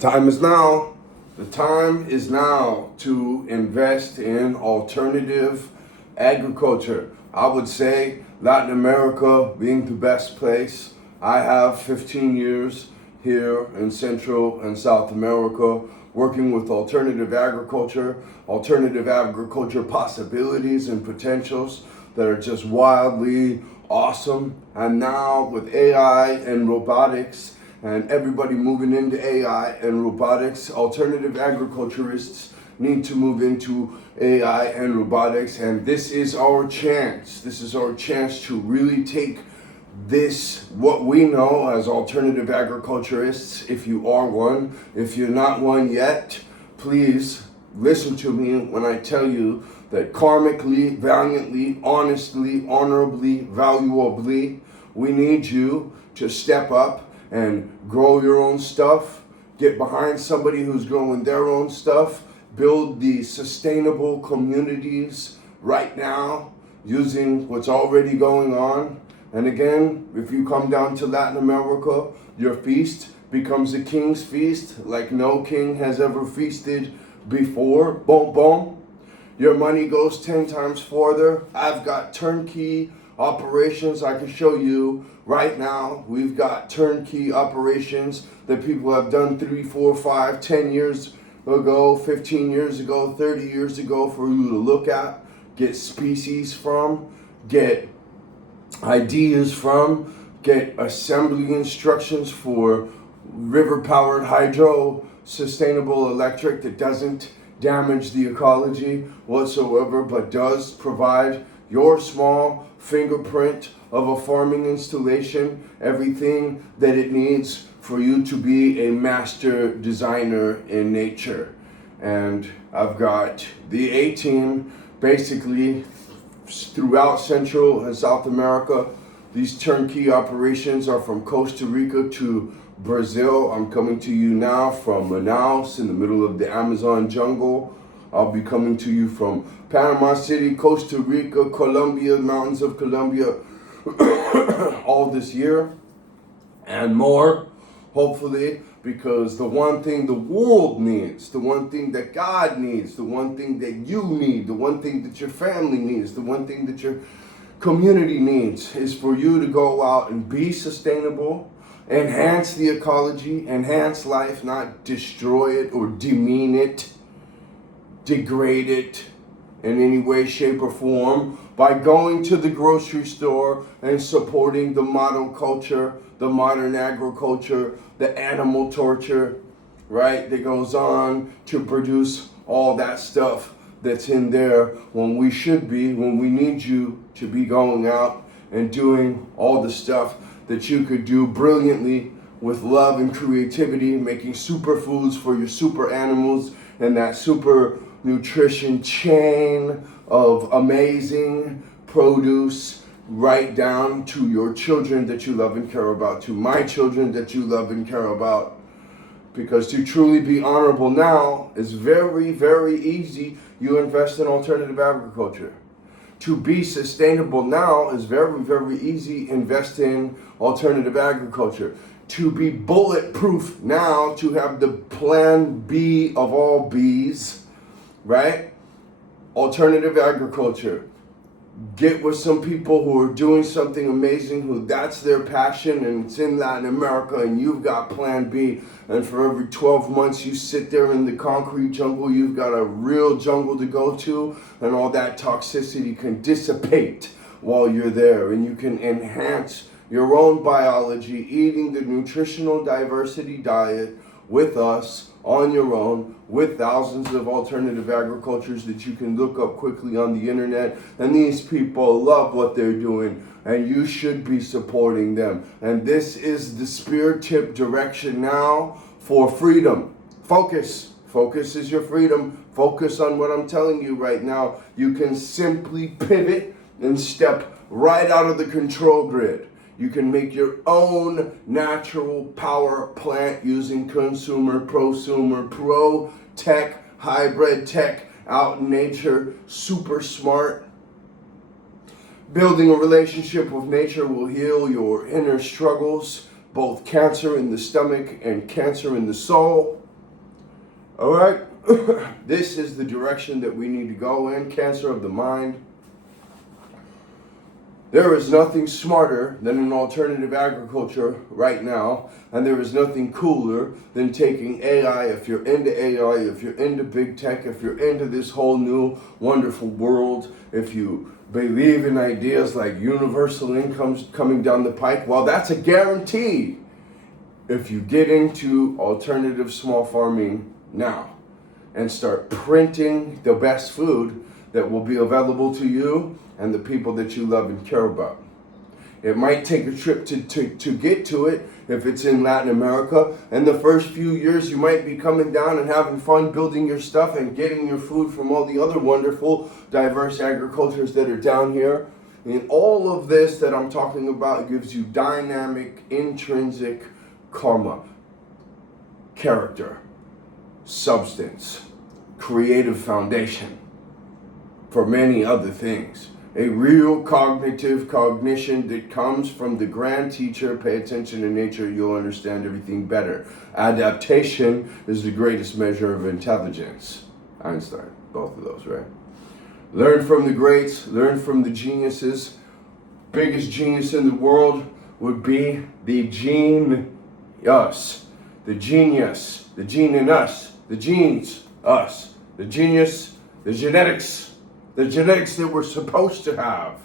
Time is now. The time is now to invest in alternative agriculture. I would say Latin America being the best place. I have 15 years here in Central and South America working with alternative agriculture possibilities and potentials that are just wildly awesome. And now with AI and robotics, and everybody moving into AI and robotics, alternative agriculturists need to move into AI and robotics, and this is our chance. This is our chance to really take this, what we know as alternative agriculturists, if you are one. If you're not one yet, please listen to me when I tell you that karmically, valiantly, honestly, honorably, valuably, we need you to step up and grow your own stuff, get behind somebody who's growing their own stuff, build the sustainable communities right now using what's already going on. And again, if you come down to Latin America, your feast becomes a king's feast like no king has ever feasted before. Boom, boom. Your money goes 10 times farther. I've got turnkey operations I can show you right now. We've got turnkey operations that people have done 3, 4, 5, 10 years ago, 15 years ago, 30 years ago for you to look at, get species from, get ideas from, get assembly instructions for river-powered hydro, sustainable electric that doesn't damage the ecology whatsoever, but does provide your small fingerprint of a farming installation, everything that it needs for you to be a master designer in nature. And I've got the A team basically throughout Central and South America. These turnkey operations are from Costa Rica to Brazil. I'm coming to you now from Manaus in the middle of the Amazon jungle. I'll be coming to you from Panama City, Costa Rica, Colombia, mountains of Colombia, all this year and more, hopefully, because the one thing the world needs, the one thing that God needs, the one thing that you need, the one thing that your family needs, the one thing that your community needs is for you to go out and be sustainable, enhance the ecology, enhance life, not destroy it or demean it, degrade it in any way, shape, or form by going to the grocery store and supporting the modern culture, the modern agriculture, the animal torture, right, that goes on to produce all that stuff that's in there when we need you to be going out and doing all the stuff that you could do brilliantly with love and creativity, making superfoods for your super animals and that super nutrition chain of amazing produce right down to your children that you love and care about, to my children that you love and care about. Because to truly be honorable now is very, very easy. You invest in alternative agriculture. To be sustainable now is very, very easy. Invest in alternative agriculture. To be bulletproof now, to have the plan B of all B's, right? Alternative agriculture. Get with some people who are doing something amazing, who that's their passion, and it's in Latin America, and you've got plan B. And for every 12 months you sit there in the concrete jungle, you've got a real jungle to go to, and all that toxicity can dissipate while you're there, and you can enhance your own biology, eating the nutritional diversity diet with us on your own, with thousands of alternative agricultures that you can look up quickly on the internet. And these people love what they're doing, and you should be supporting them. And this is the spear tip direction now for freedom. Focus. Focus is your freedom. Focus on what I'm telling you right now. You can simply pivot and step right out of the control grid. You can make your own natural power plant using consumer, prosumer, pro-tech, hybrid tech, out in nature, super smart. Building a relationship with nature will heal your inner struggles, both cancer in the stomach and cancer in the soul. All right, this is the direction that we need to go in. Cancer of the mind. There is nothing smarter than an alternative agriculture right now, and there is nothing cooler than taking AI. If you're into AI, if you're into big tech, if you're into this whole new wonderful world, if you believe in ideas like universal incomes coming down the pike, well, that's a guarantee if you get into alternative small farming now and start printing the best food that will be available to you and the people that you love and care about. It might take a trip to get to it if it's in Latin America. And the first few years you might be coming down and having fun building your stuff and getting your food from all the other wonderful diverse agricultures that are down here. And all of this that I'm talking about gives you dynamic, intrinsic karma, character, substance, creative foundation for many other things. A real cognition that comes from the grand teacher. Pay attention to nature, you'll understand everything better. Adaptation is the greatest measure of intelligence. Einstein, both of those, right? Learn from the greats, learn from the geniuses. Biggest genius in the world would be the gene, us. The genius, the gene in us, the genes, us. The genius, the genetics that we're supposed to have,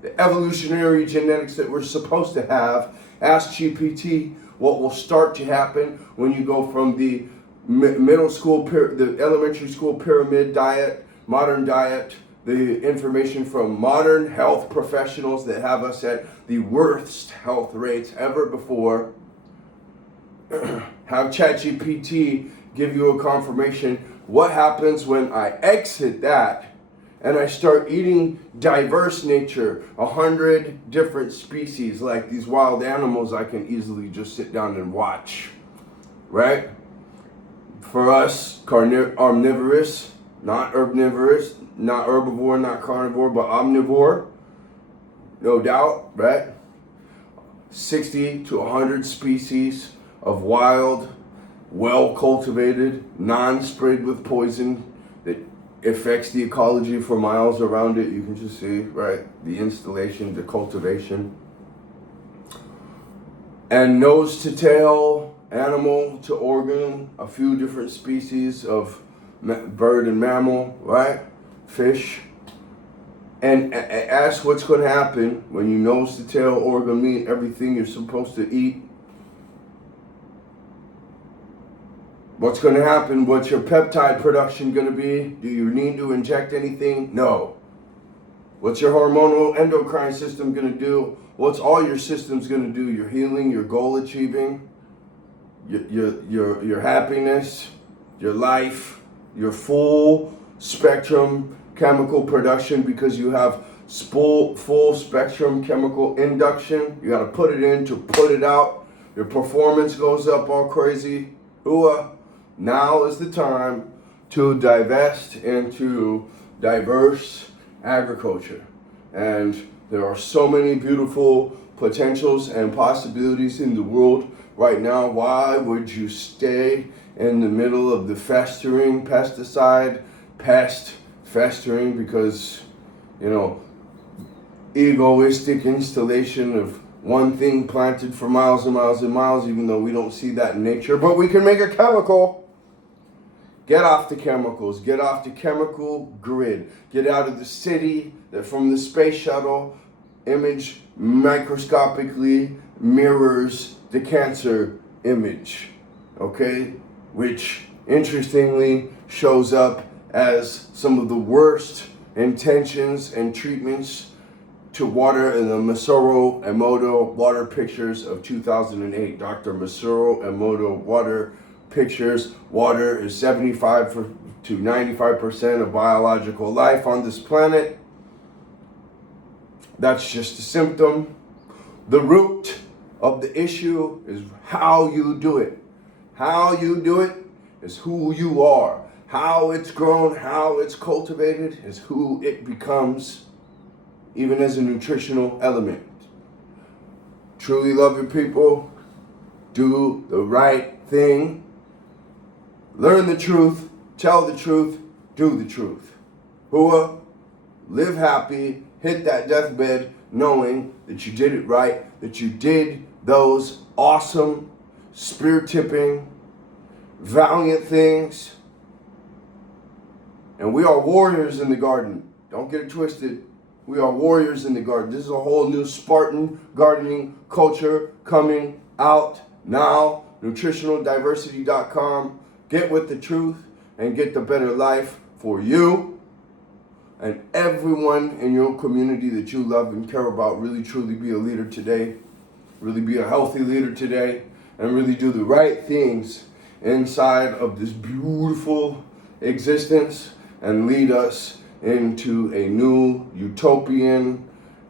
the evolutionary genetics that we're supposed to have. Ask GPT what will start to happen when you go from the middle school, the elementary school pyramid diet, modern diet, the information from modern health professionals that have us at the worst health rates ever before. Have ChatGPT give you a confirmation. What happens when I exit that and I start eating diverse nature, 100 different species, like these wild animals I can easily just sit down and watch, right? For us, omnivorous, not herbivorous, not herbivore, not carnivore, but omnivore, no doubt, right? 60 to 100 species of wild, well-cultivated, non-sprayed with poison that affects the ecology for miles around it. You can just see, right, the installation, the cultivation. And nose to tail, animal to organ, a few different species of bird and mammal, right, fish. And ask what's going to happen when you nose to tail, organ, meat, everything you're supposed to eat. What's going to happen? What's your peptide production going to be? Do you need to inject anything? No. What's your hormonal endocrine system going to do? What's all your systems going to do? Your healing, your goal achieving, your happiness, your life, your full spectrum chemical production, because you have full spectrum chemical induction. You got to put it in to put it out. Your performance goes up all crazy. Now is the time to divest into diverse agriculture. And there are so many beautiful potentials and possibilities in the world right now. Why would you stay in the middle of the festering pesticide, pest festering? Because, egoistic installation of one thing planted for miles and miles and miles, even though we don't see that in nature, but we can make a chemical. Get off the chemicals. Get off the chemical grid. Get out of the city that from the space shuttle image microscopically mirrors the cancer image, okay? Which, interestingly, shows up as some of the worst intentions and treatments to water in the Masaru Emoto water pictures of 2008. Dr. Masaru Emoto water pictures. Water is 75 to 95% of biological life on this planet. That's just a symptom. The root of the issue is how you do it. How you do it is who you are. How it's grown, how it's cultivated is who it becomes, even as a nutritional element. Truly love your people. Do the right thing. Learn the truth, tell the truth, do the truth. Hua, live happy, hit that deathbed knowing that you did it right, that you did those awesome, spear-tipping, valiant things. And we are warriors in the garden. Don't get it twisted. We are warriors in the garden. This is a whole new Spartan gardening culture coming out now. nutritionaldiversity.com. Get with the truth and get the better life for you and everyone in your community that you love and care about. Really, truly be a leader today. Really be a healthy leader today. And really do the right things inside of this beautiful existence and lead us into a new utopian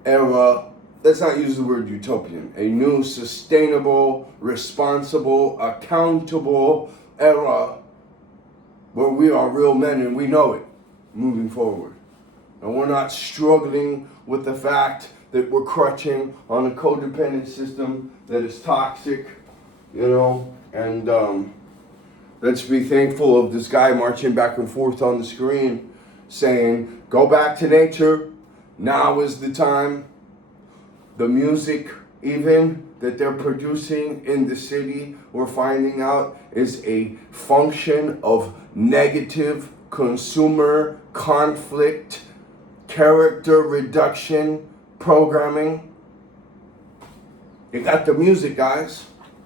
era. Let's not use the word utopian. A new sustainable, responsible, accountable era where we are real men and we know it moving forward. And we're not struggling with the fact that we're crutching on a codependent system that is toxic, and let's be thankful of this guy marching back and forth on the screen saying, go back to nature, now is the time. The music even that they're producing in the city, we're finding out, is a function of negative consumer conflict, character reduction programming. They got the music, guys.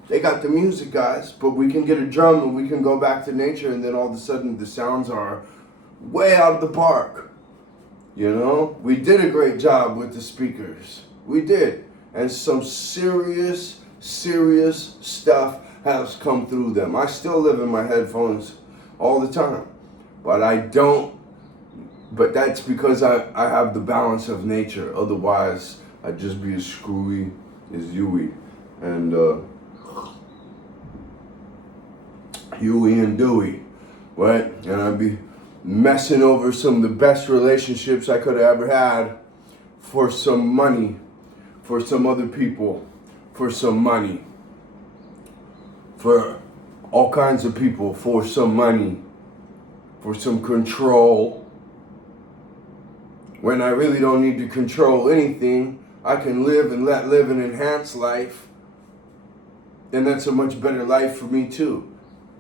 But we can get a drum and we can go back to nature, and then all of a sudden the sounds are way out of the park. We did a great job with the speakers. We did. And some serious stuff has come through them. I still live in my headphones all the time. But that's because I have the balance of nature. Otherwise, I'd just be as screwy as Huey. And Huey and Dewey, right? And I'd be messing over some of the best relationships I could have ever had for some money, for some other people, for some money, for all kinds of people, for some money, for some control. When I really don't need to control anything, I can live and let live and enhance life. And that's a much better life for me too.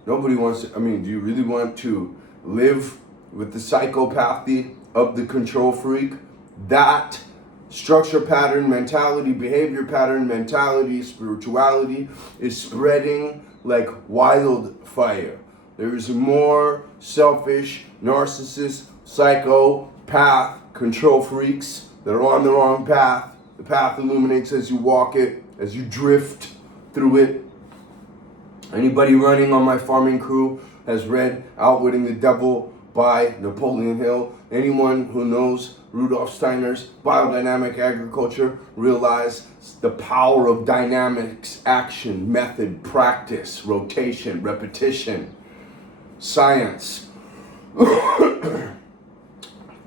Nobody wants to, do you really want to live with the psychopathy of the control freak? That structure pattern mentality, behavior pattern mentality, spirituality is spreading like wildfire. There is more selfish, narcissist, psychopath control freaks that are on the wrong path. The path illuminates as you walk it, as you drift through it. Anybody running on my farming crew has read Outwitting the Devil by Napoleon Hill. Anyone who knows Rudolf Steiner's biodynamic agriculture realize the power of dynamics, action, method, practice, rotation, repetition, science.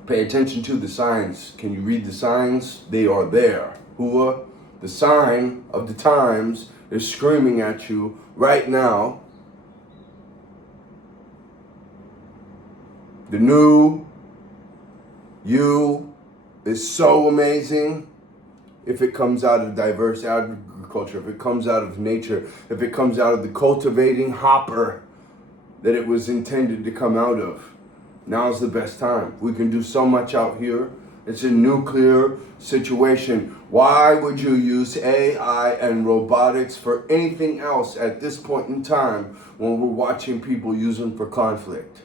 Pay attention to the signs. Can you read the signs? They are there. Hua, the sign of the times, is screaming at you right now. The new you is so amazing if it comes out of diverse agriculture, if it comes out of nature, if it comes out of the cultivating hopper that it was intended to come out of. Now's the best time. We can do so much out here. It's a nuclear situation. Why would you use AI and robotics for anything else at this point in time when we're watching people use them for conflict?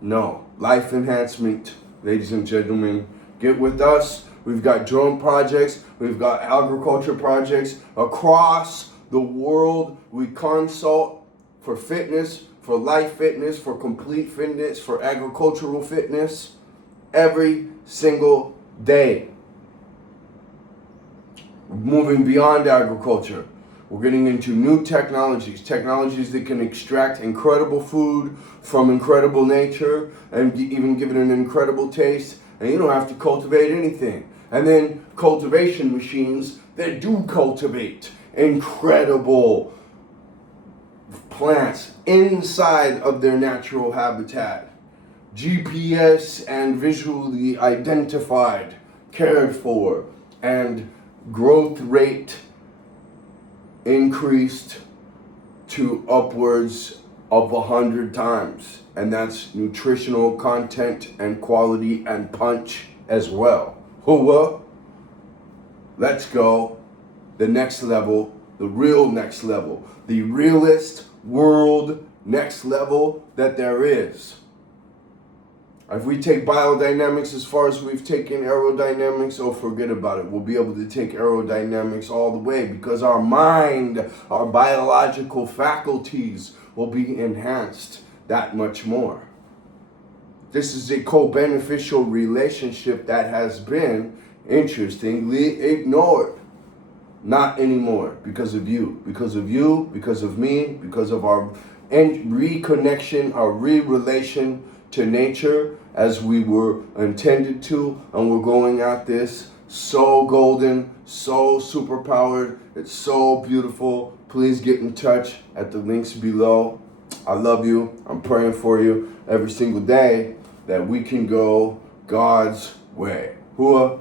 No. Life enhancement, ladies and gentlemen. Get with us. We've got drone projects. We've got agriculture projects across the world. We consult for fitness, for life fitness, for complete fitness, for agricultural fitness every single day. Moving beyond agriculture. We're getting into new technologies that can extract incredible food from incredible nature and even give it an incredible taste. And you don't have to cultivate anything. And then cultivation machines that do cultivate incredible plants inside of their natural habitat. GPS and visually identified, cared for, and growth rate increased to upwards of 100 times. And that's nutritional content and quality and punch as well. Hooah! Let's go. The next level, the real next level, the realest world next level that there is. If we take biodynamics as far as we've taken aerodynamics, oh, forget about it. We'll be able to take aerodynamics all the way because our mind, our biological faculties will be enhanced that much more. This is a co-beneficial relationship that has been, interestingly, ignored. Not anymore because of you, because of me, because of our reconnection, our re-relation to nature as we were intended to, and we're going at this so golden, so superpowered, it's so beautiful. Please get in touch at the links below. I love you. I'm praying for you every single day that we can go God's way. Hooah.